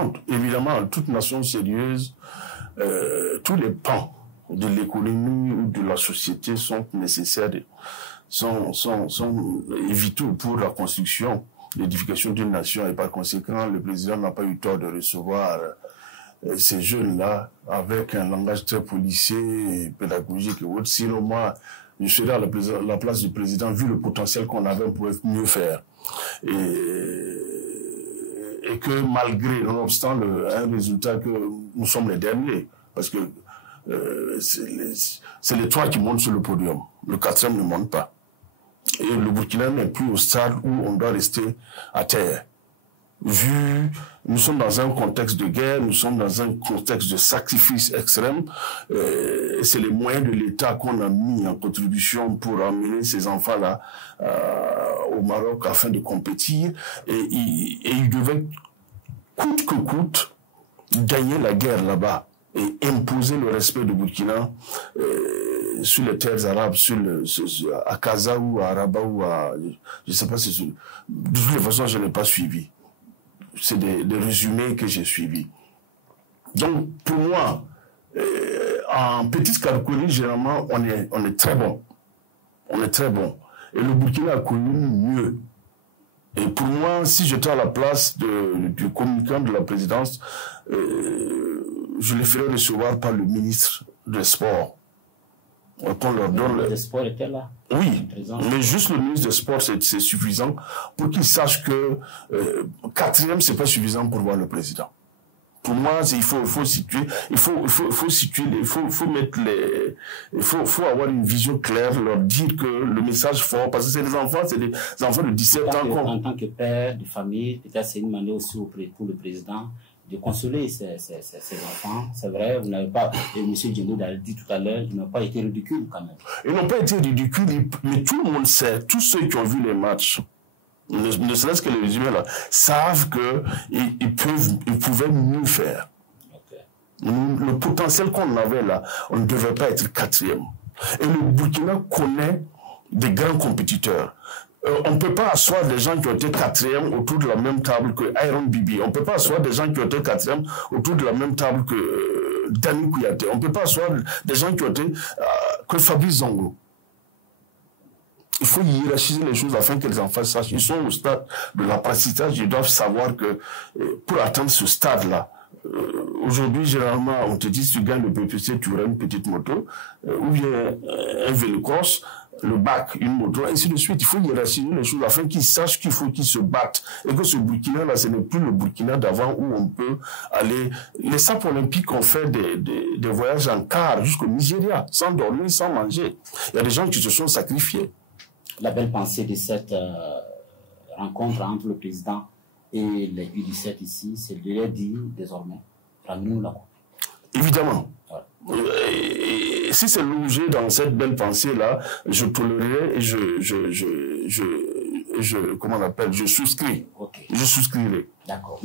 Donc, évidemment, toute nation sérieuse, tous les pans de l'économie ou de la société sont nécessaires, sont vitaux pour la construction, l'édification d'une nation. Et par conséquent, le président n'a pas eu tort de recevoir ces jeunes-là avec un langage très policier, pédagogique et autres. Sinon, moi, je serais à la place du président, vu le potentiel qu'on avait, on pouvait mieux faire. Et que malgré, nonobstant un résultat que nous sommes les derniers, parce que c'est les trois qui montent sur le podium. Le quatrième ne monte pas. Et le Burkina n'est plus au stade où on doit rester à terre. Nous sommes dans un contexte de guerre, nous sommes dans un contexte de sacrifice extrême. C'est les moyens de l'État qu'on a mis en contribution pour emmener ces enfants-là au Maroc afin de compétir. Et ils devaient, coûte que coûte, gagner la guerre là-bas et imposer le respect du Burkina sur les terres arabes, à Casa ou à Rabat ou à... Je ne sais pas si... De toute façon, je n'ai pas suivi. C'est des résumés que j'ai suivis. Donc, pour moi, en petite catégorie, généralement, on est très bon. On est très bon. Et le Burkina a connu mieux. Et pour moi, si j'étais à la place du communicant de la présidence, je les ferais recevoir par le ministre des Sports. Qu'on leur donne... Le ministre des Sports était là. Oui, mais juste le ministre des Sports, c'est suffisant pour qu'ils sachent que quatrième, c'est pas suffisant pour voir le président. Pour moi, il faut situer, il faut avoir une vision claire, leur dire que le message fort, parce que c'est des enfants de 17 ans. En tant que père de famille, peut-être c'est une manière aussi pour le président de consoler ces enfants. C'est vrai, vous n'avez pas, et M. Djemou l'a dit tout à l'heure, ils n'ont pas été ridicules quand même. Ils n'ont pas été ridicules, mais tout le monde sait, tous ceux qui ont vu les matchs, ne serait-ce que les résumés là, savent qu'ils pouvaient mieux faire. Okay. Le potentiel qu'on avait là, on ne devait pas être quatrième. Et le Burkina connaît des grands compétiteurs. On ne peut pas asseoir des gens qui ont été quatrième autour de la même table que Iron Bibi. On ne peut pas asseoir des gens qui ont été quatrième autour de la même table que Dani Kouyaté. On ne peut pas asseoir des gens qui ont été que Fabrice Zongo. Il faut hiérarchiser les choses afin que les enfants sachent. Ils sont au stade de l'apprentissage. Ils doivent savoir que pour atteindre ce stade-là, aujourd'hui, généralement, on te dit si tu gagnes le PPC, tu auras une petite moto, ou bien un vélo-cross, le bac, une moto, ainsi de suite. Il faut hiérarchiser les choses afin qu'ils sachent qu'il faut qu'ils se battent. Et que ce Burkina-là, ce n'est plus le Burkina d'avant où on peut aller... Les sapes olympiques ont fait des voyages en car jusqu'au Nigeria, sans dormir, sans manger. Il y a des gens qui se sont sacrifiés. La belle pensée de cette rencontre entre le président et les U17 ici, c'est de leur dire désormais, ramenez-nous la coupe. Évidemment. Voilà. Et si c'est logé dans cette belle pensée-là, je tolérerai et comment on appelle, je souscris. Okay. Je souscrirai. D'accord.